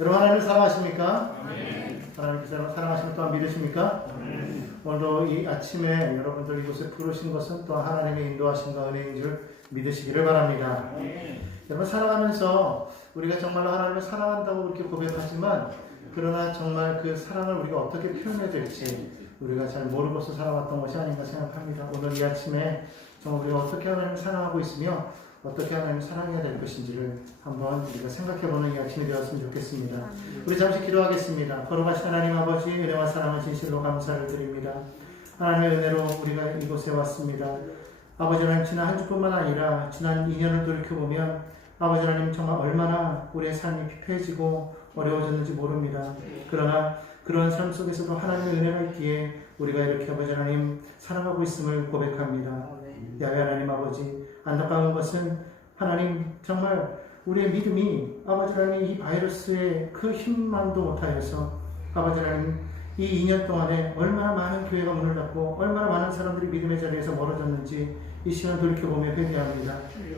여러분 하나님을 사랑하십니까? 아멘. 하나님께서 사랑하시는 또한 믿으십니까? 아멘. 오늘도 이 아침에 여러분들 이곳에 부르신 것은 또 하나님의 인도하심과 은혜인 줄 믿으시기를 바랍니다. 아멘. 여러분 살아가면서 우리가 정말로 하나님을 사랑한다고 그렇게 고백하지만 그러나 정말 그 사랑을 우리가 어떻게 표현해야 될지 우리가 잘 모르고서 살아왔던 것이 아닌가 생각합니다. 오늘 이 아침에 정말 우리가 어떻게 하나님을 사랑하고 있으며 어떻게 하나님을 사랑해야 될 것인지를 한번 우리가 생각해보는 이 아침이 되었으면 좋겠습니다. 우리 잠시 기도하겠습니다. 거룩하신 하나님 아버지 은혜와 사랑을 진실로 감사를 드립니다. 하나님의 은혜로 우리가 이곳에 왔습니다. 아버지 하나님 지난 한 주뿐만 아니라 지난 2년을 돌이켜보면 아버지 하나님 정말 얼마나 우리의 삶이 피폐해지고 어려워졌는지 모릅니다. 그러나 그런 삶 속에서도 하나님의 은혜가 있기에 우리가 이렇게 아버지 하나님 사랑하고 있음을 고백합니다. 야훼 하나님 아버지 안타까운 것은 하나님 정말 우리의 믿음이 아버지 하나님 이 바이러스의 그 힘만도 못하여서 아버지 하나님 이 2년 동안에 얼마나 많은 교회가 문을 닫고 얼마나 많은 사람들이 믿음의 자리에서 멀어졌는지 이 시간 돌이켜보며 회개합니다.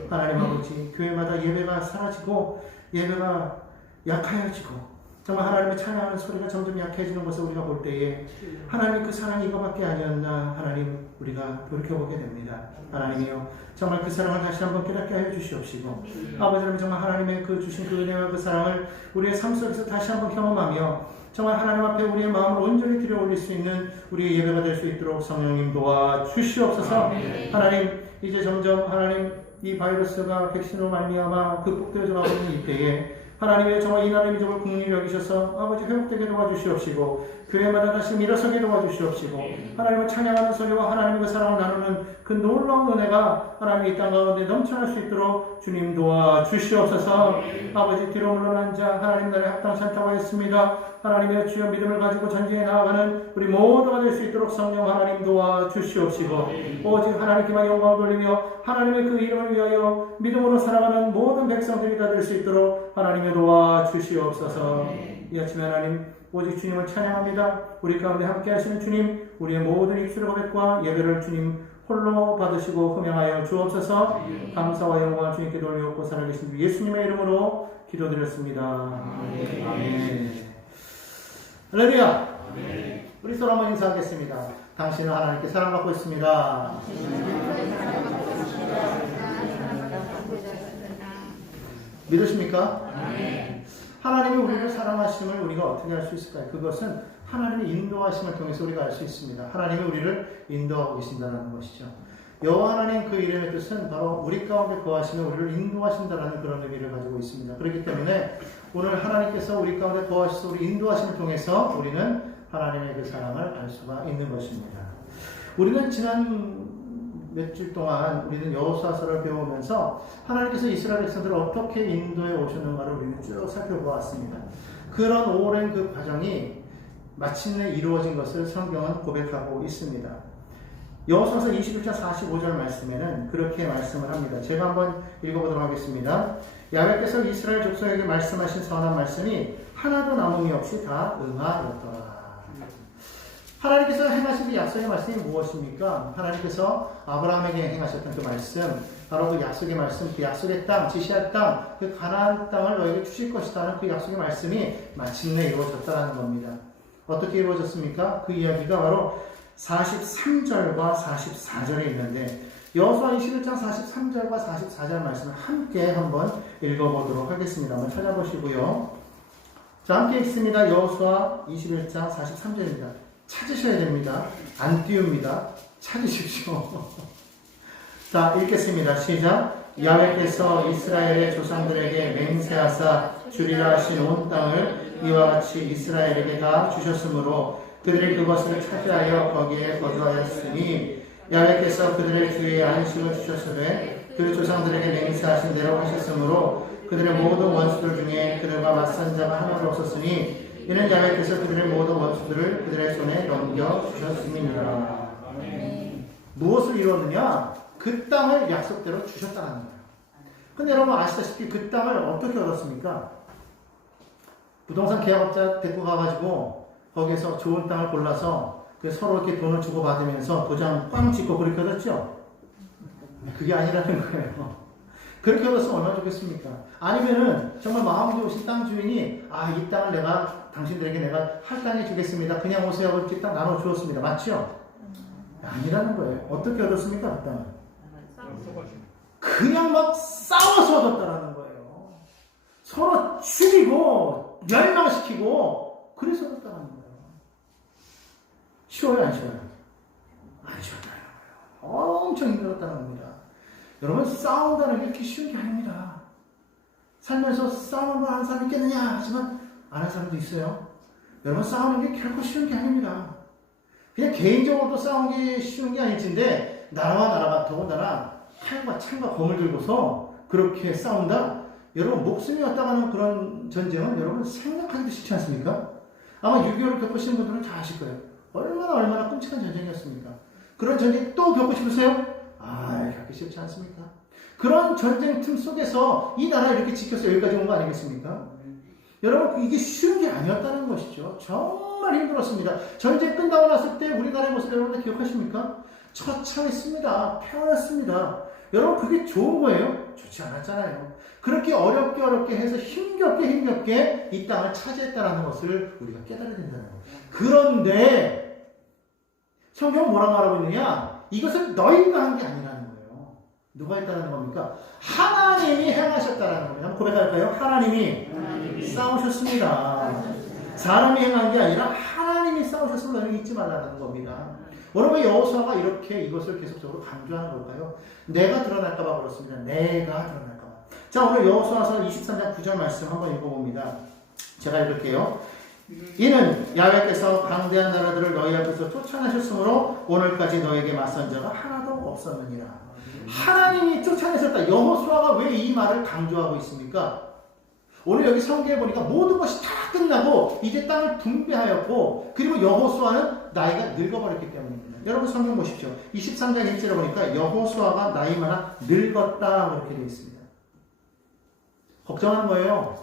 하나님 아버지 교회마다 예배가 사라지고 예배가 약하여지고 정말 하나님의 찬양하는 소리가 점점 약해지는 것을 우리가 볼 때에 하나님 그 사랑이 이거밖에 아니었나 하나님 우리가 돌이켜보게 됩니다. 하나님이요 정말 그 사랑을 다시 한번 깨닫게 하여 주시옵시고 아버지 하나님 정말 하나님의 그 주신 그 은혜와 그 사랑을 우리의 삶 속에서 다시 한번 경험하며 정말 하나님 앞에 우리의 마음을 온전히 들여 올릴 수 있는 우리의 예배가 될 수 있도록 성령님 도와 주시옵소서. 하나님 이제 점점 하나님 이 바이러스가 백신으로 말미암아 극복되어져 가고 있는 이때에 하나님의 정말 이 나라의 민족을 국민이 여기셔서 아버지 회복되게 도와주시옵시고 교회마다 다시 일어서게 도와주시옵시고 하나님을 찬양하는 소리와 하나님의 그 사랑을 나누는 그 놀라운 은혜가 하나님의 이 땅 가운데 넘쳐날 수 있도록 주님 도와주시옵소서. 아버지 뒤로 물러난 자 하나님 나라에 합당치 않다고 했습니다. 하나님의 주여 믿음을 가지고 전진해 나아가는 우리 모두가 될 수 있도록 성령 하나님 도와주시옵시고 오직 하나님께만 영광을 돌리며 하나님의 그 이름을 위하여 믿음으로 살아가는 모든 백성들이 다 될 수 있도록 하나님의 도와주시옵소서. 이 아침에 하나님 오직 주님을 찬양합니다. 우리 가운데 함께 하시는 주님 우리의 모든 입술의 고백과 예배를 주님 홀로 받으시고 흠양하여 주옵소서. 감사와 영광을 주님께 돌려놓고 살아계신 주 예수님의 이름으로 기도드렸습니다. 아멘. 할렐루야. 우리 서로 한번 인사하겠습니다. 당신은 하나님께 사랑받고 있습니다. 믿으십니까? 하나님이 우리를 사랑하심을 우리가 어떻게 알 수 있을까요? 그것은 하나님의 인도하심을 통해서 우리가 알 수 있습니다. 하나님이 우리를 인도하고 계신다는 것이죠. 여호와 하나님 그 이름의 뜻은 바로 우리 가운데 거하시며 우리를 인도하신다는 그런 의미를 가지고 있습니다. 그렇기 때문에 오늘 하나님께서 우리 가운데 거하셔서 우리 인도하심을 통해서 우리는 하나님의 그 사랑을 알 수가 있는 것입니다. 우리는 지난 몇 주 동안 우리는 여호수아서를 배우면서 하나님께서 이스라엘 백성들을 어떻게 인도해 오셨는가를 우리는 쭉 살펴보았습니다. 그런 오랜 그 과정이 마침내 이루어진 것을 성경은 고백하고 있습니다. 여호수아서 21장 45절 말씀에는 그렇게 말씀을 합니다. 제가 한번 읽어보도록 하겠습니다. 야훼께서 이스라엘 족속에게 말씀하신 선한 말씀이 하나도 남음이 없이 다 응하였더라. 하나님께서 행하신 그 약속의 말씀이 무엇입니까? 하나님께서 아브라함에게 행하셨던 그 말씀, 바로 그 약속의 말씀, 그 약속의 땅, 지시할 땅, 그 가나안 땅을 너에게 주실 것이라는 그 약속의 말씀이 마침내 이루어졌다는 겁니다. 어떻게 이루어졌습니까? 그 이야기가 바로 43절과 44절에 있는데 여호수아 21장 43절과 44절 말씀을 함께 한번 읽어보도록 하겠습니다. 한번 찾아보시고요. 자, 함께 읽습니다. 여호수아 21장 43절입니다. 찾으셔야 됩니다. 안 띄웁니다. 찾으십시오. 자, 읽겠습니다. 시작. 야훼께서 이스라엘의 조상들에게 맹세하사 주리라 하신 온 땅을 이와 같이 이스라엘에게 다 주셨으므로 그들이 그것을 차지하여 거기에 거주하였으니 야훼께서 그들의 주위에 안식을 주셨으되 그 조상들에게 맹세하신 대로 하셨으므로 그들의 모든 원수들 중에 그들과 맞선 자가 하나도 없었으니 이는 야훼께서 그들의 모든 원수들을 그들의 손에 넘겨주셨음이니라. 무엇을 이뤘느냐? 그 땅을 약속대로 주셨다는 거예요. 근데 여러분 아시다시피 그 땅을 어떻게 얻었습니까? 부동산 계약업자 데리고 가가지고 거기에서 좋은 땅을 골라서 서로 이렇게 돈을 주고받으면서 도장 꽝 찍고 그렇게 얻었죠? 그게 아니라는 거예요. 그렇게 얻었으면 얼마나 좋겠습니까? 아니면은 정말 마음이 좋으신 땅 주인이 이 땅을 내가 당신들에게 내가 할당해 주겠습니다. 그냥 오세요 하고 이렇게 딱 나눠 주었습니다. 맞죠? 아니라는 거예요. 어떻게 얻었습니까? 그 땅을? 그냥 막 싸워서 얻었다라는 거예요. 서로 죽이고 멸망시키고 그래서 얻었다는 거예요. 쉬워요, 안 쉬워요? 안 쉬웠다는 거예요. 엄청 힘들었다는 겁니다. 여러분, 싸운다는 게 이렇게 쉬운 게 아닙니다. 살면서 싸움을 하는 사람이 있겠느냐 하지만 안 하는 사람도 있어요. 여러분, 싸우는 게 결코 쉬운 게 아닙니다. 그냥 개인적으로도 싸우는 게 쉬운 게 아닐진데 나라와 나라가 더군다나 창과 검을 들고서 그렇게 싸운다? 여러분, 목숨이 왔다 가는 그런 전쟁은 여러분 생각하기도 싫지 않습니까? 아마 6.25를 겪으시는 분들은 다 아실 거예요. 얼마나 끔찍한 전쟁이었습니까? 그런 전쟁 또 겪고 싶으세요? 겪기 싫지 않습니까? 그런 전쟁 틈 속에서 이 나라 이렇게 지켜서 여기까지 온 거 아니겠습니까? 여러분, 이게 쉬운 게 아니었다는 것이죠. 정말 힘들었습니다. 전쟁 끝나고 났을 때 우리나라의 모습 여러분들 기억하십니까? 처참했습니다. 평안했습니다. 여러분, 그게 좋은 거예요? 좋지 않았잖아요. 그렇게 어렵게 해서 힘겹게 이 땅을 차지했다는 것을 우리가 깨달아야 된다는 거예요. 그런데 성경은 뭐라고 말하고 있느냐? 이것을 너희가 한 게 아니라는 거예요. 누가 했다는 겁니까? 하나님이 행하셨다는 겁니다. 한번 고백할까요? 하나님이 싸우셨습니다. 사람이 행한 게 아니라 하나님이 싸우셨음을 너희는 잊지 말라는 겁니다. 여러분, 여호수아가 이렇게 이것을 계속적으로 강조하는 걸까요? 내가 드러날까봐 그렇습니다. 내가 드러날까봐. 자, 오늘 여호수아서 23장 9절 말씀 한번 읽어봅니다. 제가 읽을게요. 이는 야훼께서 강대한 나라들을 너희 앞에서 쫓아내셨으므로 오늘까지 너에게 맞선 자가 하나도 없었느니라. 하나님이 쫓아내셨다. 여호수아가 왜 이 말을 강조하고 있습니까? 오늘 여기 성경에 보니까 모든 것이 다 끝나고 이제 땅을 분배하였고, 그리고 여호수아는 나이가 늙어버렸기 때문입니다. 여러분, 성경 보십시오. 23장 1절에 보니까 여호수아가 나이 많아 늙었다 그렇게 되어 있습니다. 걱정하는 거예요.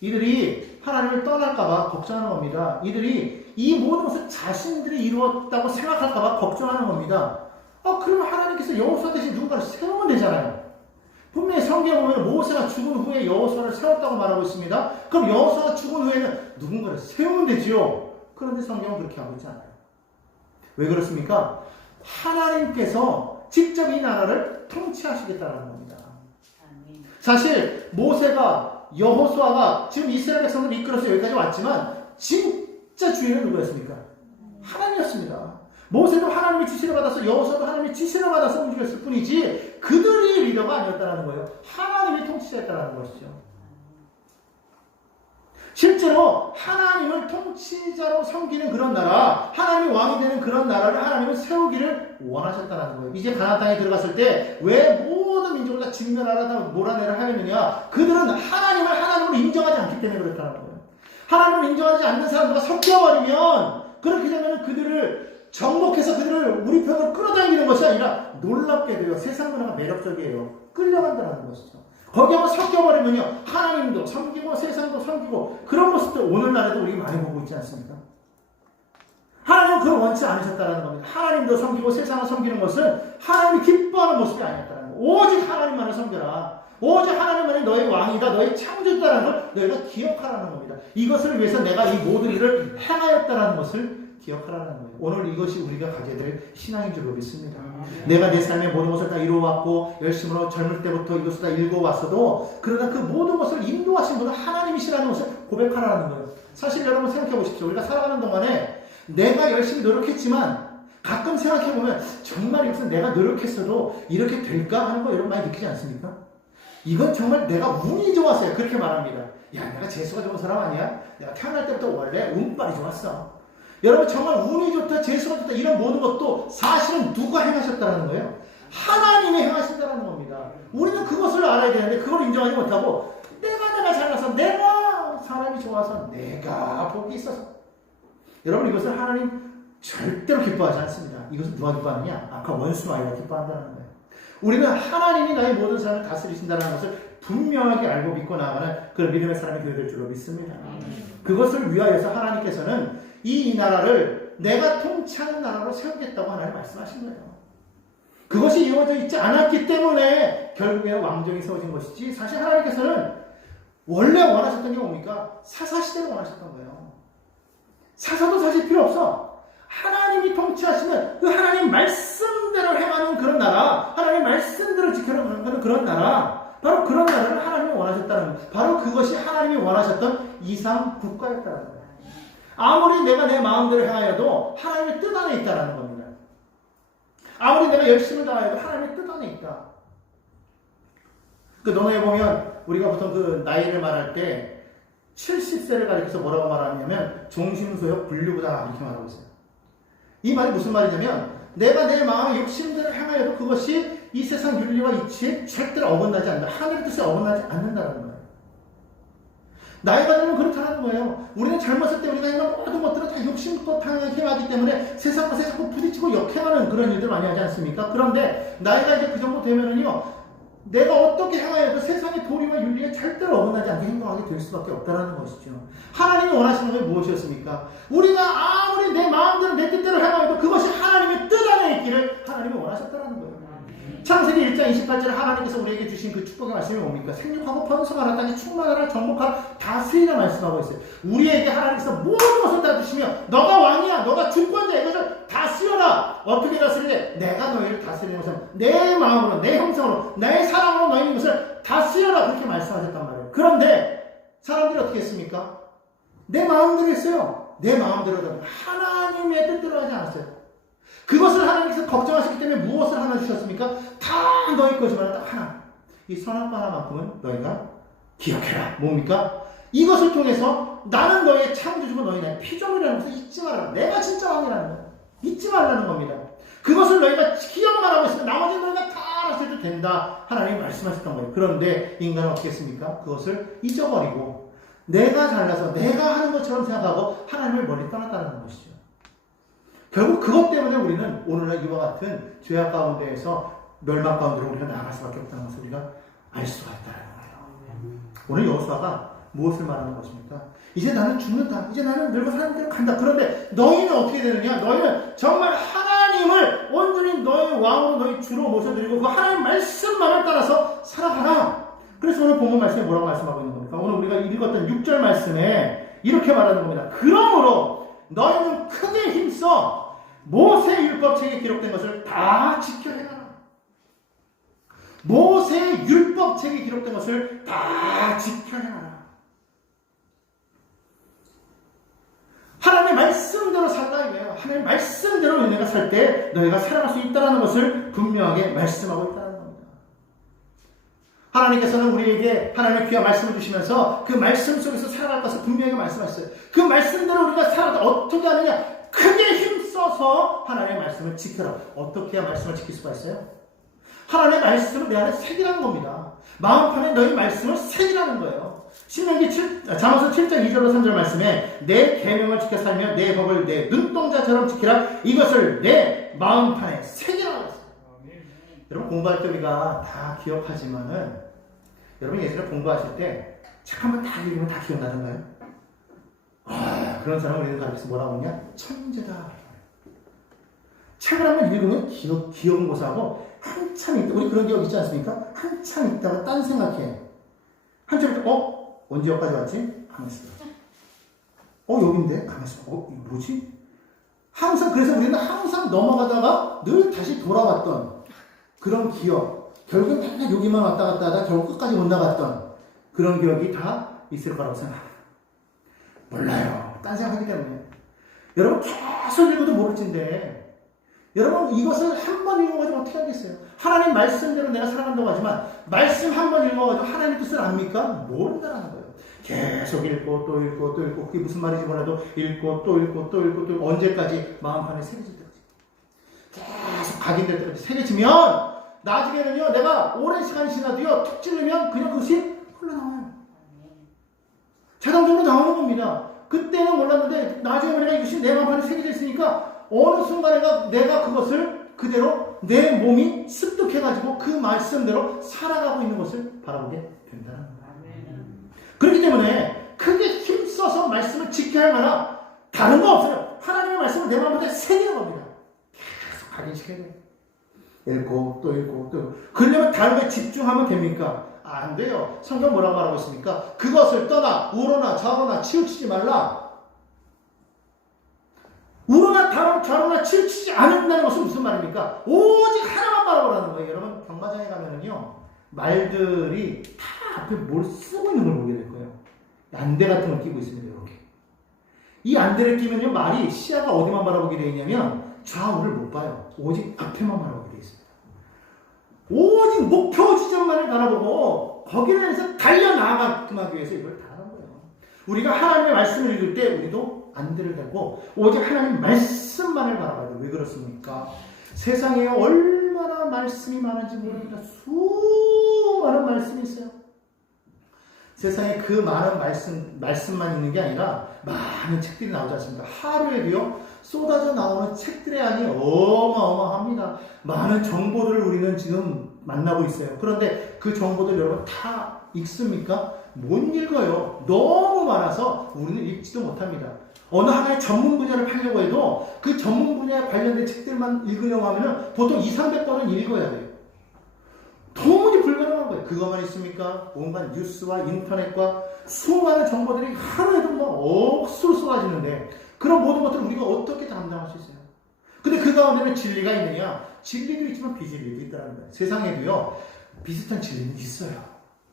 이들이 하나님을 떠날까봐 걱정하는 겁니다. 이들이 이 모든 것을 자신들이 이루었다고 생각할까봐 걱정하는 겁니다. 그러면 하나님께서 여호수아 대신 누군가를 세우면 되잖아요. 분명히 성경에 보면 모세가 죽은 후에 여호수아를 세웠다고 말하고 있습니다. 그럼 여호수아가 죽은 후에는 누군가를 세우면 되지요. 그런데 성경은 그렇게 하고 있지 않아요. 왜 그렇습니까? 하나님께서 직접 이 나라를 통치하시겠다는 겁니다. 사실 모세가 여호수아가 지금 이스라엘 백성을 이끌어서 여기까지 왔지만 진짜 주인은 누구였습니까? 하나님이었습니다. 모세도 하나님의 지시를 받아서 여호수아도 하나님의 지시를 받아서 움직였을 뿐이지 그들이 리더가 아니었다는 거예요. 하나님이 통치자였다는 것이죠. 실제로 하나님을 통치자로 섬기는 그런 나라, 하나님이 왕이 되는 그런 나라를 하나님은 세우기를 원하셨다는 거예요. 이제 가나안 땅에 들어갔을 때 왜 모든 민족을 다 진멸하라 몰아내라 하였느냐? 그들은 하나님을 하나님으로 인정하지 않기 때문에 그렇다는 거예요. 하나님을 인정하지 않는 사람들과 섞여버리면 그렇게 되면 그들을 정복해서 그들을 우리 편으로 끌어당기는 것이 아니라 놀랍게도요, 세상 문화가 매력적이에요. 끌려간다는 것이죠. 거기에 한번 섞여버리면요, 하나님도 섬기고 세상도 섬기고 그런 모습들 오늘날에도 우리가 많이 보고 있지 않습니까? 하나님은 그걸 원치 않으셨다는 겁니다. 하나님도 섬기고 세상을 섬기는 것은 하나님이 기뻐하는 모습이 아니었다는 거예요. 오직 하나님만을 섬겨라. 오직 하나님만이 너의 왕이다, 너의 창조자라는 걸 너희가 기억하라는 겁니다. 이것을 위해서 내가 이 모든 일을 행하였다는 것을 기억하라는 거예요. 오늘 이것이 우리가 가져야 될 신앙인 줄로 믿습니다. 내가 내 삶의 모든 것을 다 이루어왔고 열심으로 젊을 때부터 이것을 다 읽어왔어도 그러나 그 모든 것을 인도하신 분은 하나님이시라는 것을 고백하라는 거예요. 사실 여러분 생각해 보십시오. 우리가 살아가는 동안에 내가 열심히 노력했지만 가끔 생각해보면 정말 이것은 내가 노력했어도 이렇게 될까 하는 거 여러분 많이 느끼지 않습니까? 이건 정말 내가 운이 좋았어요. 그렇게 말합니다. 야, 내가 재수가 좋은 사람 아니야? 내가 태어날 때부터 원래 운빨이 좋았어. 여러분, 정말 운이 좋다, 재수가 좋다, 이런 모든 것도 사실은 누가 행하셨다는 거예요? 하나님이 행하신다는 겁니다. 우리는 그것을 알아야 되는데 그걸 인정하지 못하고 내가 잘나서, 내가 사람이 좋아서, 내가 복이 있어서. 여러분, 이것을 하나님 절대로 기뻐하지 않습니다. 이것은 누가 기뻐하느냐? 아까 원수마이가 기뻐한다는 거예요. 우리는 하나님이 나의 모든 삶을 다스리신다는 것을 분명하게 알고 믿고 나아가는 그런 믿음의 사람이 되어야 될 줄로 믿습니다. 그것을 위하여서 하나님께서는 이 나라를 내가 통치하는 나라로 세우겠다고 하나님 말씀하신 거예요. 그것이 이루어져 있지 않았기 때문에 결국에 왕정이 세워진 것이지, 사실 하나님께서는 원래 원하셨던 게 뭡니까? 사사시대를 원하셨던 거예요. 사사도 사실 필요 없어. 하나님이 통치하시는 그 하나님 말씀대로 행하는 그런 나라, 하나님 말씀대로 지켜나가는 그런 나라, 바로 그런 나라를 하나님이 원하셨다는 거예요. 바로 그것이 하나님이 원하셨던 이상 국가였다는 거예요. 아무리 내가 내 마음대로 행하여도 하나님의 뜻 안에 있다는 겁니다. 아무리 내가 열심을 다해도 하나님의 뜻 안에 있다. 그 논어에 보면 우리가 보통 그 나이를 말할 때 70세를 가리켜서 뭐라고 말하냐면 종심소역 분류부다 이렇게 말하고 있어요. 이 말이 무슨 말이냐면 내가 내 마음의 욕심대로 행하여도 그것이 이 세상 윤리와 이치에 절대로 어긋나지 않는다. 하늘의 뜻에 어긋나지 않는다는 거예요. 나이가 들면 그렇다는 거예요. 우리는 젊었을 때 우리가 있는 모든 것들은 다 욕심껏 행하기 때문에 세상 것에 자꾸 부딪히고 역행하는 그런 일들 많이 하지 않습니까? 그런데 나이가 이제 그 정도 되면은요, 내가 어떻게 행하여도 세상의 도리와 윤리에 절대로 어긋나지 않게 행동하게 될 수밖에 없다는 것이죠. 하나님이 원하시는 것이 무엇이었습니까? 우리가 아무리 내 마음대로 내 뜻대로 행하여도 그것이 하나님의 뜻 안에 있기를 하나님이 원하셨다는 거예요. 창세기 1장 28절에 하나님께서 우리에게 주신 그 축복의 말씀이 뭡니까? 생육하고 번성하라, 땅에 충만하라, 정복하라, 다스리라 말씀하고 있어요. 우리에게 하나님께서 모든 것을 다 주시며 너가 왕이야, 너가 주권자야, 이것을 다스려라. 어떻게 다스리래? 내가 너희를 다스리는 것은 내 마음으로, 내 형상으로, 나의 사랑으로 너희 것을 다스려라, 그렇게 말씀하셨단 말이에요. 그런데 사람들이 어떻게 했습니까? 내 마음대로 했어요. 내 마음대로 하나님의 뜻대로 하지 않았어요. 그것을 하나님께서 걱정하셨기 때문에 무엇을 하나 주셨습니까? 다 너희 것이만 딱 하나. 이 선악과 하나만큼은 너희가 기억해라. 뭡니까? 이것을 통해서 나는 너희의 창조주고 너희 나의 피조물이라는 것을 잊지 말아라. 내가 진짜 왕이라는 거야. 잊지 말라는 겁니다. 그것을 너희가 기억만 하고 있으면 나머지 너희가 다 알아서 해도 된다. 하나님이 말씀하셨던 거예요. 그런데 인간은 어떻게 했습니까? 그것을 잊어버리고 내가 잘나서 내가 하는 것처럼 생각하고 하나님을 멀리 떠났다는 것이죠. 결국 그것 때문에 우리는 오늘날 이와 같은 죄악 가운데에서 멸망 가운데로 우리가 나아갈 수밖에 없다는 것을 우리가 알 수가 있다는 거예요. 오늘 여호수아가 무엇을 말하는 것입니까? 이제 나는 죽는다. 이제 나는 늙어서 하나님 대로 간다. 그런데 너희는 어떻게 되느냐? 너희는 정말 하나님을 온전히 너희 왕으로 너희 주로 모셔드리고 그 하나님 말씀만을 따라서 살아가라. 그래서 오늘 본문 말씀에 뭐라고 말씀하고 있는 겁니까? 오늘 우리가 읽었던 6절 말씀에 이렇게 말하는 겁니다. 그러므로 너희는 크게 힘써 모세의 율법책에 기록된 것을 다 지켜 행하라. 모세의 율법책에 기록된 것을 다 지켜 행하라. 하나님의 말씀대로 살라 이거예요. 하나님의 말씀대로 너희가 살 때 너희가 살아갈 수 있다는 것을 분명하게 말씀하고 있다는 겁니다. 하나님께서는 우리에게 하나님의 귀한 말씀을 주시면서 그 말씀 속에서 살아갈 것을 분명하게 말씀하셨어요. 그 말씀대로 우리가 살아갈 때 어떻게 하느냐? 크게 힘써서 하나님의 말씀을 지켜라. 어떻게 해야 말씀을 지킬 수가 있어요? 하나님의 말씀을 내 안에 새기라는 겁니다. 마음판에 너희 말씀을 새기라는 거예요. 잠언서 7장 2절로 3절 말씀에 내 계명을 지켜 살며 내 법을 내 눈동자처럼 지키라. 이것을 내 마음판에 새기라고 했어요. 여러분 공부할 때 우리가 다 기억하지만은 여러분 예전에 공부하실 때 책 한번 다 읽으면 다 기억나는가요? 그런 사람을 우리는 가르쳐서 뭐라고 하냐? 천재다. 책을 한번 읽으면 기억은 못하고 한참 읽다. 우리 그런 기억 있지 않습니까? 한참 읽다가 딴 생각해. 한참 읽다 언제 여기까지 왔지? 가만있어. 여긴데? 가만있어. 이거 뭐지? 항상 그래서 우리는 항상 넘어가다가 늘 다시 돌아왔던 그런 기억. 결국엔 맨날 여기만 왔다 갔다 하다 결국 끝까지 못 나갔던 그런 기억이 다 있을 거라고 생각합니다. 몰라요. 딴 생각하기 때문에. 여러분 계속 읽어도 모를진데 여러분 이것을 한 번 읽어가지고 어떻게 하겠어요? 하나님 말씀대로 내가 살아간다고 하지만 말씀 한 번 읽어가지고 하나님의 뜻을 압니까? 모른다는 거예요. 계속 읽고 또 읽고 또 읽고 그게 무슨 말인지 몰라도 읽고 또 읽고 또 읽고 또 언제까지 마음판에 새겨질 때까지 계속 각인될 때까지 새겨지면 나중에는요 내가 오랜 시간이 지나도요 툭 찌르면 그냥 그것이 흘러나와요. 자동적으로 나오는 겁니다. 그때는 몰랐는데 나중에 우리가 이것이 내 마음판에 새겨져 있으니까 어느 순간에 내가 그것을 그대로 내 몸이 습득해가지고 그 말씀대로 살아가고 있는 것을 바라보게 된다는 겁니다. 그렇기 때문에 크게 힘써서 말씀을 지켜야 할 만한 다른 거 없어요. 하나님의 말씀을 내 마음에 새기는 겁니다. 계속 각인시켜야 돼요. 읽고 또 읽고 또 읽고. 그러려면 다른 집중하면 됩니까? 안 돼요. 성경 뭐라고 말하고 있습니까? 그것을 떠나 우로나 좌로나 치우치지 말라. 우로나 좌로나 치우치지 않는다는 것은 무슨 말입니까? 오직 하나만 바라보라는 거예요. 여러분 경마장에 가면은요 말들이 다 앞에 뭘 쓰고 있는 걸 보게 될 거예요. 안대 같은 걸 끼고 있습니다. 이렇게 이 안대를 끼면요 말이 시야가 어디만 바라보게 되어 있냐면 좌우를 못 봐요. 오직 앞에만 바라보게 되어 있습니다. 오직 목표 지점만을 바라보고 거기를 해서 달려나가기 위해서 이걸 다 하는 거예요. 우리가 하나님의 말씀을 읽을 때 우리도 안대를 대고 오직 하나님 말씀만을 바라봐야 돼요. 왜 그렇습니까? 세상에 얼마나 말씀이 많은지 모릅니다. 수많은 말씀이 있어요. 세상에 그 많은 말씀만 있는 게 아니라 많은 책들이 나오지 않습니까? 하루에도요 쏟아져 나오는 책들의 양이 어마어마합니다. 많은 정보들을 우리는 지금 만나고 있어요. 그런데 그 정보들 여러분 다 읽습니까? 못 읽어요. 너무 많아서 우리는 읽지도 못합니다. 어느 하나의 전문 분야를 팔려고 해도 그 전문 분야에 관련된 책들만 읽으려고 하면 보통 200~300권은 읽어야 돼요. 도무지 불가능한 거예요. 그것만 있습니까? 온갖 뉴스와 인터넷과 수많은 정보들이 하루에도 뭐 억수로 쏟아지는데 그런 모든 것들을 우리가 어떻게 감당할 수 있어요? 근데 그 가운데는 진리가 있느냐? 진리도 있지만 비진리도 있다는 거예요. 세상에도요 비슷한 진리는 있어요.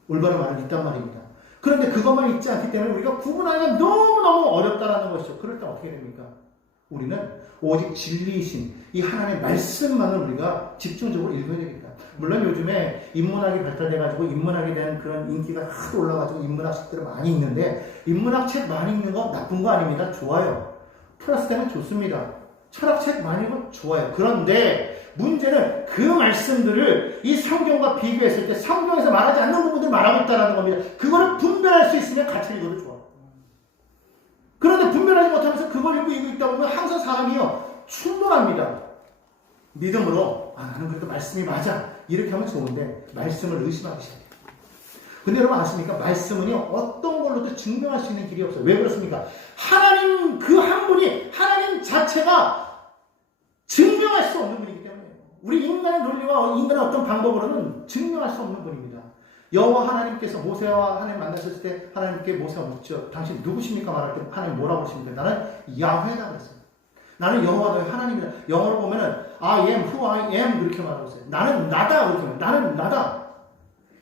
올바른 말은 있단 말입니다. 그런데 그것만 있지 않기 때문에 우리가 구분하기가 너무너무 어렵다는 것이죠. 그럴 때 어떻게 됩니까? 우리는 오직 진리이신 이 하나님의 말씀만을 우리가 집중적으로 읽어야 되겠다. 물론 요즘에 인문학이 발달돼가지고 인문학에 대한 그런 인기가 하도 올라가지고 인문학 책들을 많이 읽는데 인문학 책 많이 읽는 거 나쁜 거 아닙니다. 좋아요. 플러스 되면 좋습니다. 철학책 많이 읽으면 좋아요. 그런데 문제는 그 말씀들을 이 성경과 비교했을 때 성경에서 말하지 않는 부분들을 말하고 있다는 겁니다. 그거를 분별할 수 있으면 같이 읽어도 좋아. 그런데 분별하지 못하면서 그걸 읽고 있다 보면 항상 사람이요 충돌합니다. 믿음으로 나는 그래도 말씀이 맞아 이렇게 하면 좋은데 말씀을 의심하기 시작해요. 근데 여러분 아십니까? 말씀은요 어떤 걸로도 증명할 수 있는 길이 없어요. 왜 그렇습니까? 하나님 그 한 분이 하나님 자체가 증명할 수 없는 분이기 때문에 우리 인간의 논리와 인간의 어떤 방법으로는 증명할 수 없는 분입니다. 여호와 하나님께서 모세와 하나님 만나셨을 때 하나님께 모세가 묻죠. 당신 누구십니까? 말할 때 하나님 뭐라고 하십니까? 나는 야훼다 그랬어요. 나는 여호와 너의 하나님이다. 영어로 보면은 I am who I am 그렇게 말하고 있어요. 나는 나다 그렇게 말해요. 나는 나다.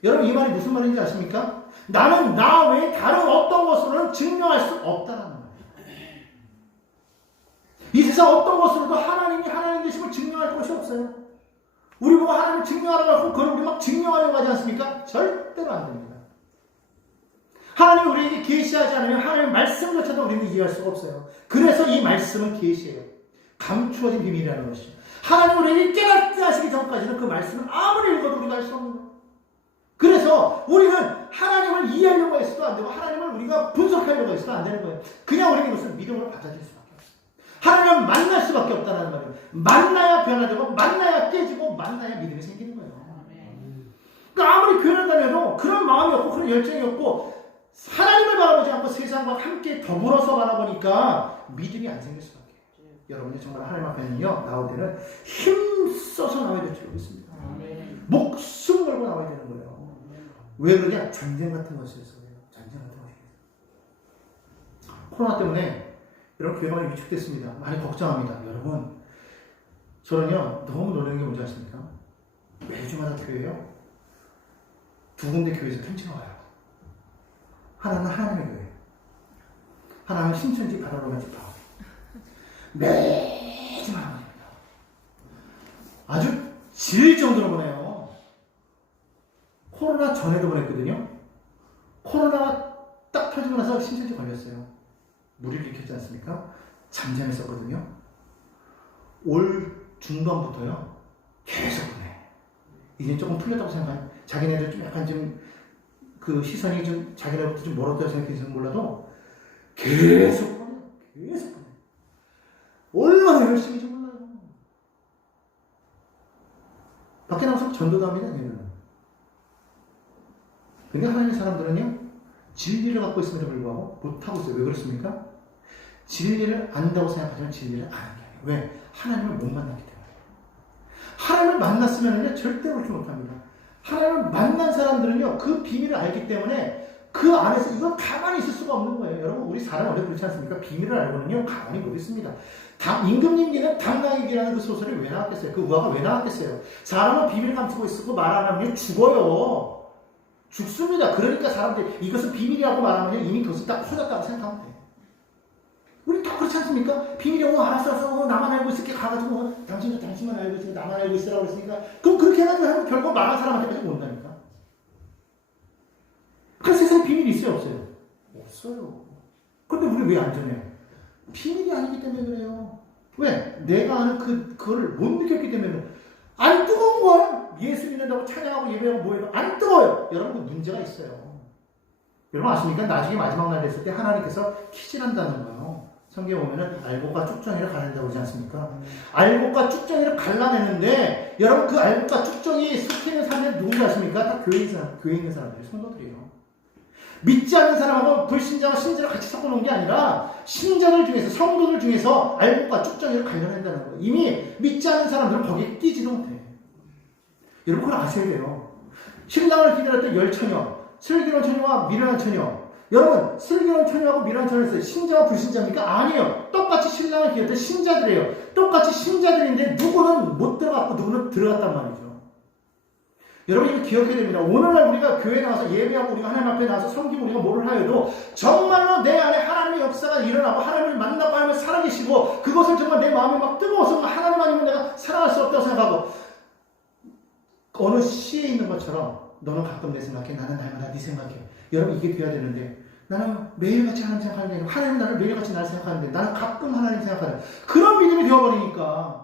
여러분 이 말이 무슨 말인지 아십니까? 나는 나 외에 다른 어떤 것으로는 증명할 수 없다는 말이에요. 이 세상 어떤 것으로도 하나님이 하나님 되심을 증명할 것이 없어요. 우리 보고 하나님을 증명하라고 하고 그걸 우리 막 증명하려고 하지 않습니까? 절대로 안 됩니다. 하나님이 우리에게 계시하지 않으면 하나님의 말씀조차도 우리는 이해할 수가 없어요. 그래서 이 말씀은 계시예요. 감추어진 비밀이라는 것이죠. 하나님 우리에게 깨닫게 하시기 전까지는 그 말씀을 아무리 읽어도 우리가 알 수 없는 거예요. 그래서 우리는 하나님을 이해하려고 해서도 안 되고 하나님을 우리가 분석하려고 해서도 안 되는 거예요. 그냥 우리는 이것을 믿음으로 받아들일 수밖에 없어요. 하나님을 만날 수밖에 없다는 말이에요. 만나야 변화되고 만나야 깨지고 만나야 믿음이 생기는 거예요. 그러니까 아무리 교회를 다녀도 그런 마음이 없고 그런 열정이 없고 하나님을 바라보지 않고 세상과 함께 더불어서 바라보니까 믿음이 안 생길 수밖에 없어요. 여러분이 정말 하나님 앞에는요 나올 때는 힘써서 나와야 될 줄 믿습니다. 목숨 걸고 나와야 되는 거예요. 왜 그러냐? 전쟁 같은 것이어서 그래요. 전쟁 같은 것이어서. 코로나 때문에 여러분 교회가 많이 위축됐습니다. 많이 걱정합니다. 여러분 저는요 너무 놀라는 게 뭔지 아십니까? 매주마다 교회요 두 군데 교회에서 편지가 와요. 하나는 하나님의 교회, 하나는 신천지 바다로만 집합. 매주마다 보냅니다. 아주 질 정도로 보내요. 코로나 전에도 보냈거든요. 코로나가 딱 터지고 나서 신천지 걸렸어요. 무리를 일으켰지 않습니까? 잠잠했었거든요. 올 중반부터요. 계속 보내. 이제 조금 풀렸다고 생각해요. 자기네들 좀 약간 좀 그 시선이 좀 자기네부터 좀 멀었다고 생각해서 몰라도 계속 보내. 계속 보내. 얼마나 열심히 좀 몰라요. 밖에 나가서 전도도 합니다. 얘는. 근데 하나님의 사람들은요 진리를 갖고 있음에도 불구하고 못하고 있어요. 왜 그렇습니까? 진리를 안다고 생각하지만 진리를 안 하는 게 아니에요. 왜? 하나님을 못 만났기 때문에. 하나님을 만났으면요 절대 그렇게 못합니다. 하나님을 만난 사람들은요 그 비밀을 알기 때문에 그 안에서 이건 가만히 있을 수가 없는 거예요. 여러분 우리 사람 원래 그렇지 않습니까? 비밀을 알고는요 가만히 못 있습니다. 임금님기는 당나귀라는 그 소설이 왜 나왔겠어요? 그 우화가 왜 나왔겠어요? 사람은 비밀 감추고 있고 말 안 하면 죽어요. 죽습니다. 그러니까 사람들이 이것은 비밀이라고 말하면 이미 그것이 다 퍼졌다고 생각하면 돼요. 우리 다 그렇지 않습니까? 비밀이 알았어 나만 알고 있을게 가가지고 당신만 알고 있으니까 나만 알고 있으라고 했으니까 그럼 그렇게 해가지고 결국 말한 사람한테까지 온다니까. 그 세상에 비밀이 있어요 없어요? 없어요. 그런데 우리 왜 안전해요? 비밀이 아니기 때문에 그래요. 왜? 내가 아는 그거를 못 느꼈기 때문에. 안 뜨거운 걸 예수 믿는다고 찬양하고 예배하고 뭐해도 안 뜨거워요. 여러분 그 문제가 있어요. 여러분 아십니까? 나중에 마지막 날 됐을 때 하나님께서 키질한다는 거예요. 성경에 보면은 알곡과 쭉정이를 갈라낸다고 그러지 않습니까? 알곡과 쭉정이를 갈라내는데 여러분 그 알곡과 쭉정이 속해 있는 사람들이 누군지 아십니까? 다 교회 있는 사람들이 성도들이에요. 믿지 않는 사람하고 불신자와 신자를 같이 섞어놓은 게 아니라 신자들 중에서 성도들 중에서 알곡과 쭉정이를 갈라낸다는 거예요. 이미 믿지 않는 사람들은 거기에 끼지도 못해. 여러분 그걸 아셔야 돼요. 신랑을 기다렸던 열처녀, 슬기로운 처녀와 미련한 처녀. 여러분 슬기로운 처녀하고 미련한 처녀에서 신자와 불신자입니까? 아니에요. 똑같이 신랑을 기다렸던 신자들이에요. 똑같이 신자들인데 누구는 못 들어갔고 누구는 들어갔단 말이죠. 여러분 이거 기억해야 됩니다. 오늘날 우리가 교회에 나와서 예배하고 우리가 하나님 앞에 나와서 섬기고 우리가 뭐를 하여도 정말로 내 안에 하나님의 역사가 일어나고 하나님을 만나고 하나님을 살아계시고 그것을 정말 내 마음이 막 뜨거워서 하나님 아니면 내가 살아갈 수 없다고 생각하고 어느 시에 있는 것처럼 너는 가끔 내 생각해 나는 날마다 네 생각해. 여러분 이게 돼야 되는데 나는 매일같이 하나님 생각하는데 하나님 나를 매일같이 나를 생각하는데 나는 가끔 하나님 생각하는 그런 믿음이 되어버리니까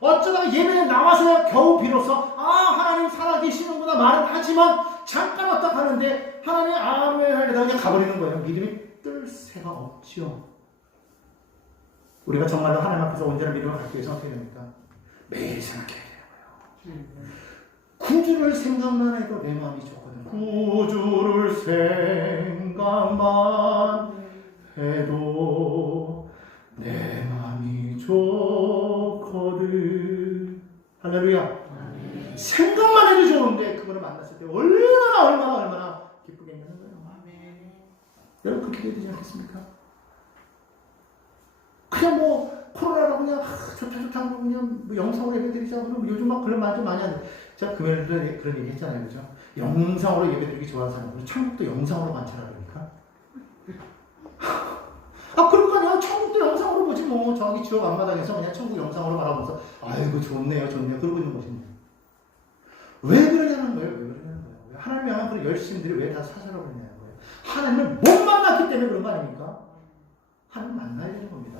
어쩌다가 예배에 나와서야 겨우 비로소 하나님 살아계시는구나 말은 하지만 잠깐 왔다 가는데 하나님 아멘 하려다가 그냥 가버리는 거예요. 믿음이 뜰 새가 없죠. 우리가 정말로 하나님 앞에서 온전한 믿음을 갖기 위해서 어떻게 됩니까? 매일 생각해야 되는 거예요. 구주를 생각만 해도 내 마음이 좋거든. 구주를 생각만 해도 내 마음이 좋거든. 할렐루야. 아멘. 생각만 해도 좋은데 그분을 만났을 때 얼마나 기쁘겠냐는 거예요. 아멘. 여러분 그렇게 되지 않겠습니까? 그냥 코로나라고 그냥 좋다 하고 그냥 영상으로 예배드리자 그러면 요즘 막 그런 말 좀 많이 하는데 제가 금요일에 그런 얘기 했잖아요. 그죠? 영상으로 예배드리기 좋아하는 사람은 천국도 영상으로 관찰하 그러니까. 그러니까요. 천국도 영상으로 보지 뭐. 저기 지옥 앞마당에서 그냥 천국 영상으로 바라보면서 아이고 좋네요. 그러고 있는 것입니다. 왜 그러냐는 거예요. 하나님의 향한 그런 열심들이 왜 다 사사로 그러냐는 거예요. 하나님을 못 만났기 때문에 그런 거 아닙니까? 하나님 만나야 되는 겁니다.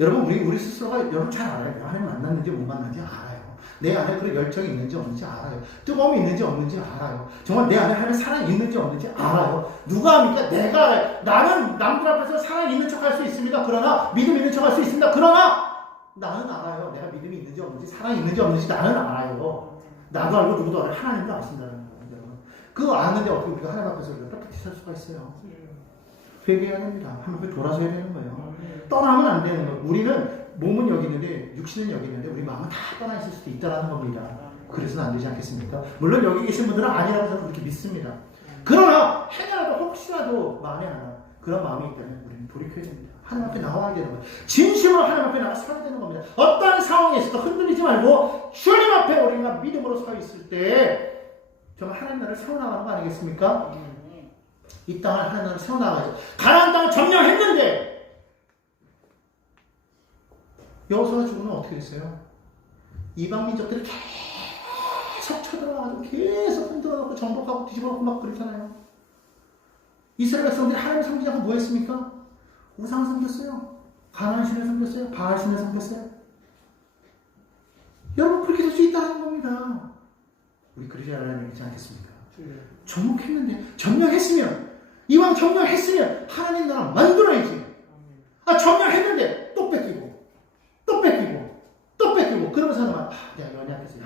여러분 우리 스스로가 여러분 잘 알아요. 하나님 만났는지 못 만났는지 알아요. 내 안에 그런 열정이 있는지 없는지 알아요. 뜨거움이 있는지 없는지 알아요. 정말 내 안에 하나님 사랑이 있는지 없는지 알아요. 누가 합니까? 내가 알아요. 나는 남들 앞에서 사랑이 있는 척 할 수 있습니다. 그러나 믿음 있는 척 할 수 있습니다. 그러나 나는 알아요. 내가 믿음이 있는지 없는지 사랑이 있는지 없는지 나는 알아요. 나도 알고 누구도 알아요. 하나님도 아신다는 거예요. 그거 아는데 어떻게 우리가 하나님 앞에서 떳떳히 살 수가 있어요. 회개해야 됩니다. 하나님 앞에 돌아서야 되는 거예요. 떠나면 안 되는 거예요. 우리는 몸은 여기 있는데 육신은 여기 있는데 우리 마음은 다 떠나 있을 수도 있다는 겁니다. 그래서는 안 되지 않겠습니까? 물론 여기 계신 분들은 아니라고 저는 그렇게 믿습니다. 그러나 해나라도 혹시라도 만에 하나 그런 마음이 있다면 우리는 돌이켜야 됩니다. 하나님 앞에 나와야 되는 거예요. 진심으로 하나님 앞에 나와 서야 되는 겁니다. 어떠한 상황에서도 흔들리지 말고 주님 앞에 우리가 믿음으로 서 있을 때 정말 하나님 나라를 세워나가는 거 아니겠습니까? 이 땅을 하나님 나라를 세워나가죠. 가나안 땅을 점령했는데 여호수아가 죽으면 어떻게 됐어요? 이방 민족들이 계속 쳐들어와가지고 계속 흔들어놓고 정복하고 뒤집어놓고 막 그랬잖아요. 이스라엘 백성들이 하나님 섬기지 않고 뭐 했습니까? 우상 섬겼어요. 가나안 신을 섬겼어요. 바알 신을 섬겼어요. 여러분 그렇게 될 수 있다는 겁니다. 우리 그러지 않으려면 있지 않겠습니까? 정복했는데 점령했으면 이왕 점령했으면 하나님 나라 만들어야지. 점령했는데 또 뺏기고 그러면서 하나만 내가 연약했어.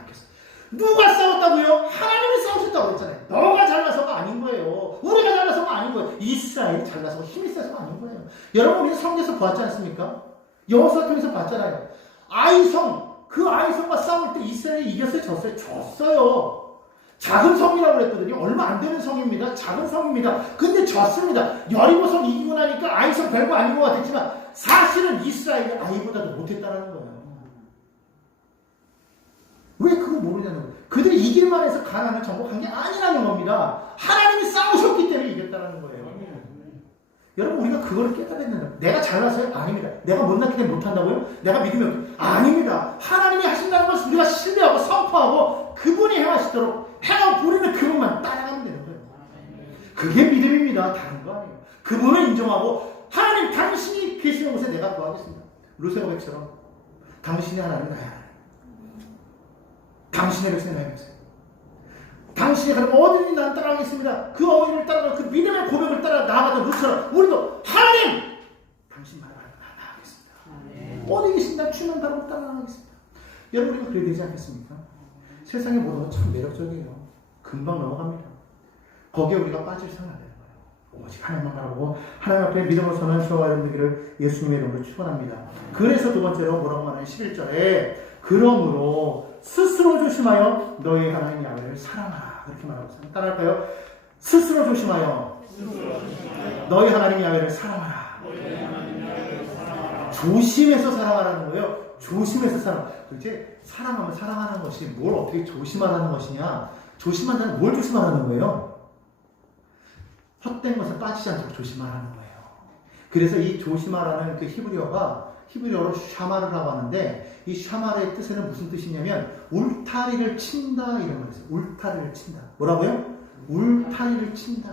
누가 싸웠다고요? 하나님이 싸우셨다고 했잖아요. 너가 잘나서가 아닌 거예요. 우리가 잘나서가 아닌 거예요. 이스라엘이 잘나서 힘이 세서가 아닌 거예요. 여러분 우리 성경에서 보았지 않습니까? 여호수아 통해서 봤잖아요. 아이성 그 아이성과 싸울 때 이스라엘이 이겼어요? 졌어요? 졌어요. 작은 성이라고 그랬거든요. 얼마 안 되는 성입니다. 작은 성입니다. 근데 졌습니다. 여리고성 이기고 나니까 아이성 별거 아닌 것 같았지만 사실은 이스라엘이 아이보다도 못했다는 거예요. 왜 그거 모르냐는 거예요. 그들이 이길만 해서 가나안을 정복한 게 아니라는 겁니다. 하나님이 싸우셨기 때문에 이겼다는 거예요. 여러분 우리가 그걸 깨달아야 된다. 내가 잘나서요? 아닙니다. 내가 못났기 때문에 못한다고요? 내가 믿으면 아닙니다. 하나님이 하신다는 것을 우리가 신뢰하고 선포하고 그분이 행하시도록 행하고 우리는 그분만 따라가면 되는 거예요. 그게 믿음입니다. 다른 거 아니에요. 그분을 인정하고 하나님 당신이 계시는 곳에 내가 구하겠습니다. 루세고백처럼 당신이 하나님 나야 하나님. 당신의 백성이 나의 백성. 당신이 가는 어디든지 난 따라가겠습니다. 그 어머니를 따라가 그 믿음의 고백을 따라 나아가던 루처럼 우리도 하나님! 당신 말을 나아가겠습니다. 어디 계신다 주는 바로 따라가겠습니다. 여러분 우리가 그래야 되지 않겠습니까? 세상의 모든 건 참 매력적이에요. 금방 넘어갑니다. 거기에 우리가 빠질 생각 안 되는 거예요. 오직 하나님만 바라보고 하나님 앞에 믿음으로 서는 저와 여러분들을 예수님의 이름으로 축원합니다. 그래서 두 번째로 뭐라고 하나요? 11절에 그러므로 스스로 조심하여 너희 하나님 야훼를 사랑하라. 그렇게 말하고 있습니다. 따라할까요? 스스로 조심하여 너희 하나님 야훼를 사랑하라. 조심해서 사랑하라는 거예요. 조심해서 사랑. 도대체 사랑하면 사랑하는 것이 뭘 어떻게 조심하라는 것이냐? 조심한다는 뭘 조심하라는 거예요? 헛된 것에 빠지지 않도록 조심하라는 거예요. 그래서 이 조심하라는 그 히브리어로 샤마르라고 하는데 이 샤마르의 뜻에는 무슨 뜻이냐면 울타리를 친다 이런 거였어요. 울타리를 친다. 뭐라고요? 울타리를 친다.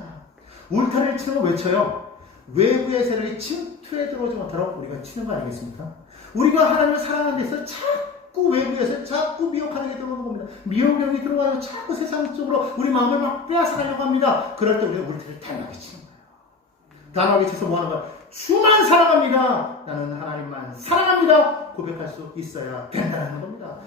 울타리를 치는 거 외쳐요. 외부의 세력이 침투해 들어오지 못하도록 우리가 치는 거 아니겠습니까? 우리가 하나님을 사랑하는 데서 자꾸 외부에서 자꾸 미혹하는 게 들어오는 겁니다. 미혹력이 들어와요. 자꾸 세상 쪽으로 우리 마음을 막 빼앗아가려고 합니다. 그럴 때 우리가 울타리를 단호하게 치는 거예요. 단호하게 쳐서 뭐 하는 거야? 주만 사랑합니다. 나는 하나님만 사랑합니다. 고백할 수 있어야 된다는 겁니다.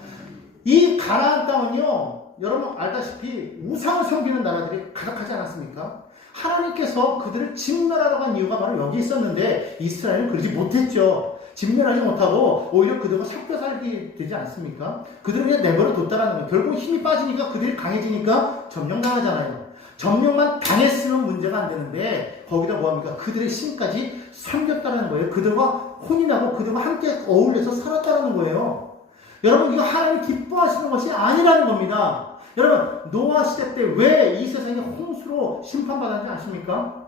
이 가나안 땅은요, 여러분 알다시피 우상을 섬기는 나라들이 가득하지 않았습니까? 하나님께서 그들을 진멸하라고 한 이유가 바로 여기 있었는데 이스라엘은 그러지 못했죠. 진멸하지 못하고 오히려 그들과 섞여 살게 되지 않습니까? 그들을 그냥 내버려 뒀다라는 거예요. 결국 힘이 빠지니까 그들이 강해지니까 점령당하잖아요. 점령만 당했으면 문제가 안 되는데 거기다 뭐합니까? 그들의 신까지 섬겼다는 거예요. 그들과 혼인하고 그들과 함께 어울려서 살았다는 거예요. 여러분 이거 하나님 기뻐하시는 것이 아니라는 겁니다. 여러분 노아 시대 때 왜 이 세상이 홍수로 심판받았는지 아십니까?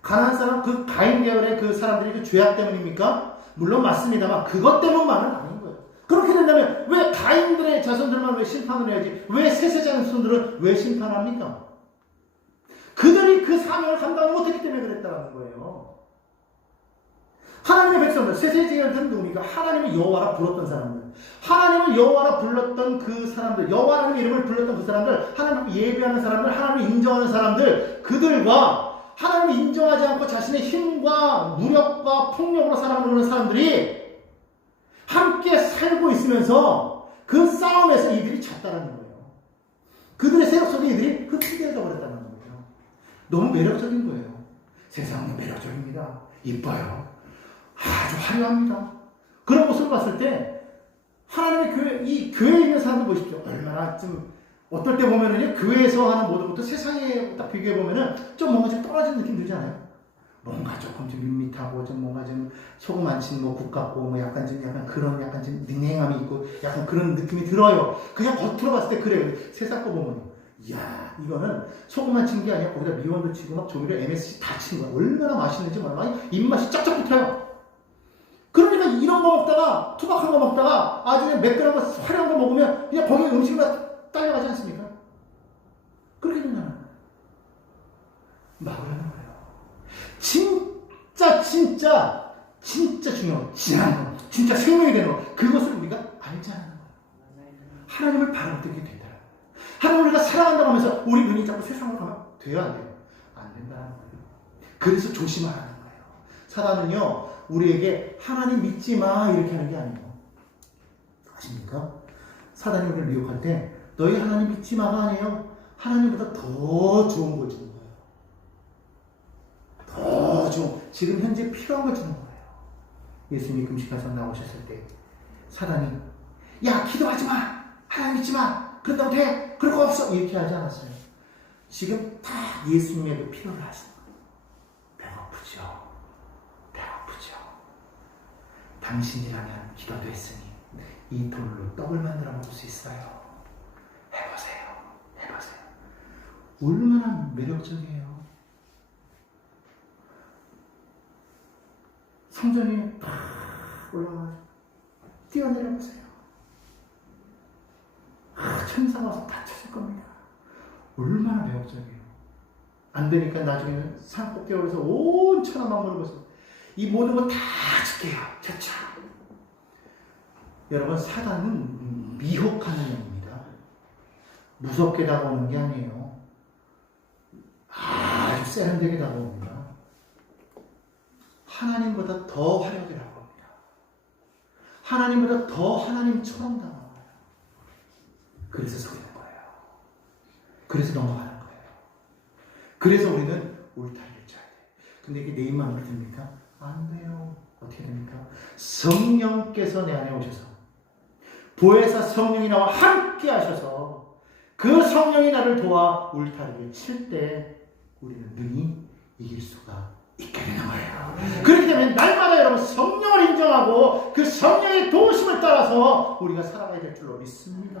가나안 사람 그 가인 계열의 그 사람들이 그 죄악 때문입니까? 물론 맞습니다만 그것 때문만은 아닌 거예요. 그렇게 된다면 왜 가인들의 자손들만 왜 심판을 해야지? 왜 셋의 자손들은 왜 심판합니까? 그들이 그 사명을 감당하지 못했기 때문에 그랬다는 거예요. 하나님의 백성들, 셋의 계열들은 누굽니까? 하나님을 여호와라 불렀던 사람들. 하나님을 여호와라 불렀던 그 사람들, 여호와라는 이름을 불렀던 그 사람들, 하나님을 예배하는 사람들, 하나님을 인정하는 사람들, 그들과 하나님을 인정하지 않고 자신의 힘과 무력과 폭력으로 살아가는 사람들이 함께 살고 있으면서 그 싸움에서 이들이 졌다는 거예요. 그들의 세력 속에 이들이 흡수되어 버렸다는 거예요. 너무 매력적인 거예요. 세상은 매력적입니다. 이뻐요. 아주 화려합니다. 그런 모습을 봤을 때 하나님의 교회, 이 교회에 있는 사람들 보십시오. 얼마나 좀 어떨 때 보면은 교회에서 하는 모든 것도 세상에 딱 비교해 보면은 좀 뭔가 좀 떨어진 느낌 들지 않아요? 뭔가 조금 좀 밋밋하고 좀 뭔가 좀 소금 안 친 뭐 국 같고 뭐 약간 그런 약간 좀 냉랭함이 있고 약간 그런 느낌이 들어요. 그냥 겉으로 봤을 때 그래요. 세상 거 보면 이야 이거는 소금 안 친 게 아니라 거기다 미원도 치고 막 조미료 MSG 다 친 거야. 얼마나 맛있는지 얼마나 입맛이 쫙쫙 붙어요. 그러니까 이런 거 먹다가 투박한 거 먹다가 아주 매끈한 거 화려한 거 먹으면 그냥 거기 음식만 딸려가지 않습니까? 그렇게 된다는 거예요. 막으라는 거예요. 진짜 중요한 거, 진한 거, 진짜 생명이 되는 거, 그것을 우리가 알자는 거예요. 하나님을 바라보게 된다. 하나님을 우리가 사랑한다고 하면서 우리 눈이 자꾸 세상으로 가면 돼요, 안 돼요? 안 된다는 거예요. 그래서 조심하라는 거예요. 사단은요, 우리에게 하나님 믿지 마 이렇게 하는 게 아니에요. 아십니까? 사단이 우리를 미혹할 때 너희 하나님 믿지 마가 아니에요. 하나님보다 더 좋은 걸 주는 거예요. 더 좋은, 지금 현재 필요한 걸 주는 거예요. 예수님이 금식하셔서 나오셨을 때 사단이 야, 기도하지 마. 하나님 믿지 마. 그런다고 돼. 그럴 거 없어. 이렇게 하지 않았어요. 지금 다 예수님의 그 필요를 하시는 거예요. 배고프죠. 배고프죠. 당신이라면 기도도 했으니 이 돌로 떡을 만들어 먹을 수 있어요. 해보세요. 해보세요. 얼마나 매력적이에요. 성전이 딱 올라가서 뛰어내려보세요. 천사가 와서 다 찾을 겁니다. 얼마나 매력적이에요. 안 되니까 나중에는 산 꼭대기 올라서 온 천하 만물을 보세요. 이 모든 거 다 줄게요. 차차. 여러분, 사단은 미혹하는 영입니다. 무섭게 다가오는 게 아니에요. 아주 세련되게 다가옵니다. 하나님보다 더 화려하게 다가옵니다. 하나님보다 더 하나님처럼 다가와요. 그래서 속이는 거예요. 그래서 넘어가는 거예요. 그래서 우리는 울타리를 쳐야 돼요. 근데 이게 내 입만 됩니까? 안 돼요. 어떻게 됩니까? 성령께서 내 안에 오셔서 보혜사 성령이 나와 함께 하셔서 그 성령이 나를 도와 울타리를 칠 때 우리는 능히 이길 수가 있게 되는 거예요. 그렇기 때문에 날마다 여러분 성령을 인정하고 그 성령의 도우심을 따라서 우리가 살아가야 될 줄로 믿습니다.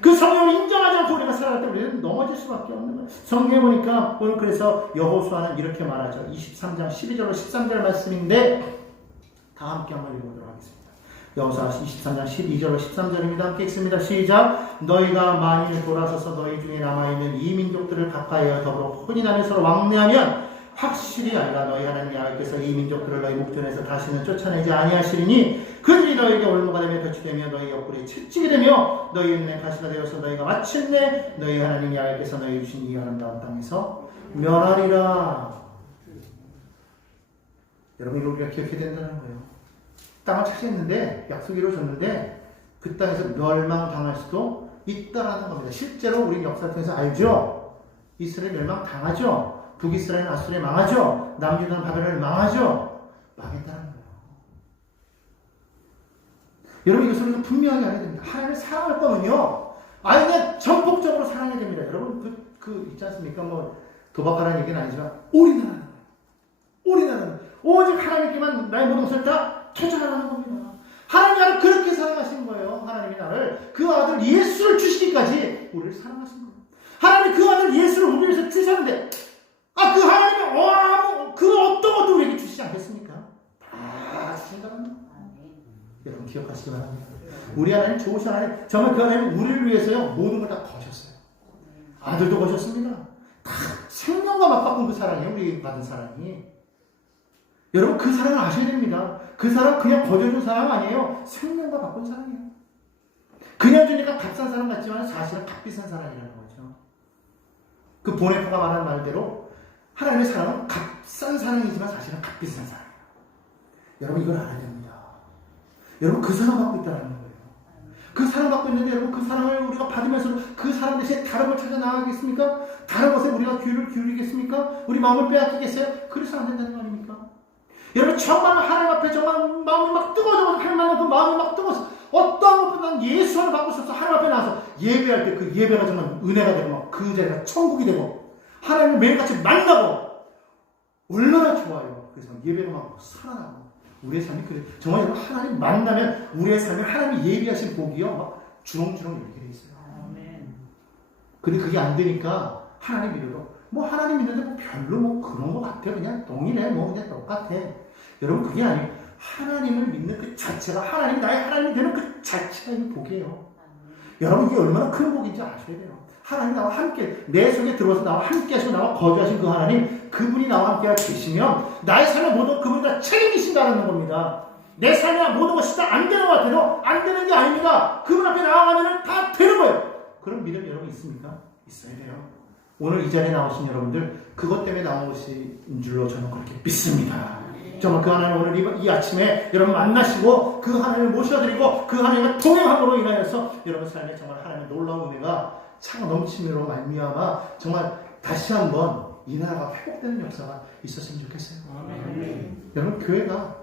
그 성령을 인정하지 않고 우리가 살아갈 때 우리는 넘어질 수밖에 없는 거예요. 성경에 보니까 오늘 그래서 여호수아는 이렇게 말하죠. 23장 12절로 13절 말씀인데 다 함께 한번 읽어보도록 하겠습니다. 여호수아 23장 12절로 13절입니다. 함께 읽습니다. 시작. 너희가 만일 돌아서서 너희 중에 남아있는 이 민족들을 각하여 더불어 혼인하며 서로 왕래하면 확실히 알라. 너희 하나님 여호와께서 이 민족들을 너희 목전에서 다시는 쫓아내지 아니하시리니 그들이 너희에게 올무가 되며 볕이 되며 너희 옆구리에 채찍이 되며 너희 눈에 가시가 되어서 너희가 마침내 너희 하나님 여호와께서 너희 주신 이 아름다운 땅에서 멸하리라. 여러분, 이걸 우리가 기억해야 된다는 거예요. 땅을 차지했는데 약속이 이루어졌는데 그 땅에서 멸망당할 수도 있다라는 겁니다. 실제로 우리 역사를 통해서 알죠. 이스라엘 멸망당하죠. 북이스라엘 아수르에 망하죠. 남유다는 바벨론에 망하죠. 망했다는 거예요. 여러분, 이것을 우리가 분명하게 알아야 됩니다. 하나님을 사랑할 거면요, 아예 그냥 전폭적으로 사랑해야 됩니다. 여러분, 있지 않습니까? 뭐 도박하라는 얘기는 아니지만 올인하라는 거예요. 올인하라는 거예요. 오직 하나님께만 나의 모든 것을 다 투자하라는 겁니다. 하나님이 나를 그렇게 사랑하신 거예요. 하나님이 나를 그 아들 예수를 주시기까지 우리를 사랑하신 거예요. 하나님이 그 아들 예수를 우리 위해서 주셨는데 그 하나님이 그 어떤 것도 우리에게 주시지 않겠습니까? 다 주신다는 거예요. 여러분, 기억하시기 바랍니다. 우리 하나님 좋으신 하나님, 정말 그 하나님 우리를 위해서요 모든 걸 다 거셨어요. 아들도 거셨습니다. 다 생명과 맞바꾼 그 사랑이에요. 우리 받은 사랑이. 여러분, 그 사랑을 아셔야 됩니다. 그 사랑 그냥 거저준 사랑 아니에요. 생명과 바꾼 사랑이에요. 그냥 주니까 값싼 사랑 같지만 사실은 값비싼 사랑이라는 거죠. 그 보네포가 말한 말대로 하나님의 사랑은 값싼 사랑이지만 사실은 값비싼 사랑이에요. 여러분, 이걸 알아야 됩니다. 여러분, 그 사랑 받고 있다는 거예요. 그 사랑 받고 있는데 여러분, 그 사랑을 우리가 받으면서 그 사랑 대신에 다른 걸 찾아 나가겠습니까? 다른 것에 우리가 귀를 기울이겠습니까? 우리 마음을 빼앗기겠어요? 그래서 안 된다는 거 아닙니까? 여러분, 정말 하나님 앞에 정말 마음이 막 뜨거워져 할 만한 그 마음이 막 뜨거워서 어떠한 것보다는 예수 안을 받고 있어서 하나님 앞에 나와서 예배할 때 그 예배가 정말 은혜가 되고 막 그 자리가 천국이 되고 하나님을 매일같이 만나고 얼마나 좋아요. 그래서 예배가 막 살아나고 우리의 삶이 그래. 정말 여러분, 하나님 만나면 우리의 삶에 하나님이 예비하신 복이요 막 주렁주렁 이렇게 돼 있어요. 근데 그게 안 되니까 하나님 믿어도 뭐 하나님 믿는데 뭐 별로 뭐 그런 것 같아. 그냥 동일해. 뭐 그냥 똑같아. 여러분, 그게 아니에요. 하나님을 믿는 그 자체가 하나님이 나의 하나님이 되는 그 자체가 이 복이에요. 여러분, 이게 얼마나 큰 복인지 아셔야 돼요. 하나님 나와 함께 내 속에 들어와서 나와 함께 하시고 나와 거주하신 그 하나님, 그분이 나와 함께 계시면 나의 삶의 모든 그분이 다 책임지신다는 겁니다. 내 삶에 모든 것이 다 안 되는 것 같아도 안 되는 게 아닙니다. 그분 앞에 나아가면 다 되는 거예요. 그런 믿음 여러분 있습니까? 있어야 돼요. 오늘 이 자리에 나오신 여러분들 그것 때문에 나온 것인 줄로 저는 그렇게 믿습니다. 정말 그 하나님 오늘 이 아침에 여러분 만나시고 그 하나님을 모셔드리고 그 하나님의 동행함으로 인하여서 여러분 삶에 정말 하나님의 놀라운 은혜가 차가 넘침으로 말미암아 정말 다시 한번 이 나라가 회복되는 역사가 있었으면 좋겠어요. 여러분, 교회가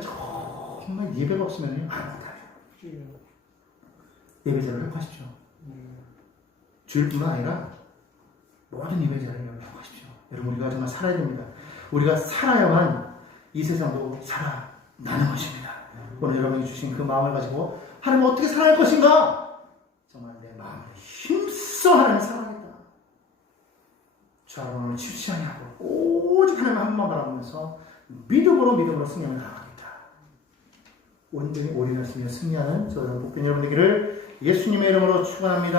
정말 예배가 없으면 아무것도 안 해요. 예배자를 회복하십시오. 주일뿐만 아니라 모든 예배자를 회복하십시오. 여러분, 우리가 정말 살아야 됩니다. 우리가 살아야만 이 세상도 살아나는 것입니다. 오늘 여러분이 주신 그 마음을 가지고 하나님 어떻게 살아갈 것인가? 정말 내 마음을 힘써 하나님 사랑하겠다. 주 앞으로 오늘 치우치 아니하고 오직 하나님 한 번만 바라보면서 믿음으로 승리하며 나아가겠다. 온전히 올인하시며 승리하는 저런 복된 여러분 되기를 예수님의 이름으로 축원합니다.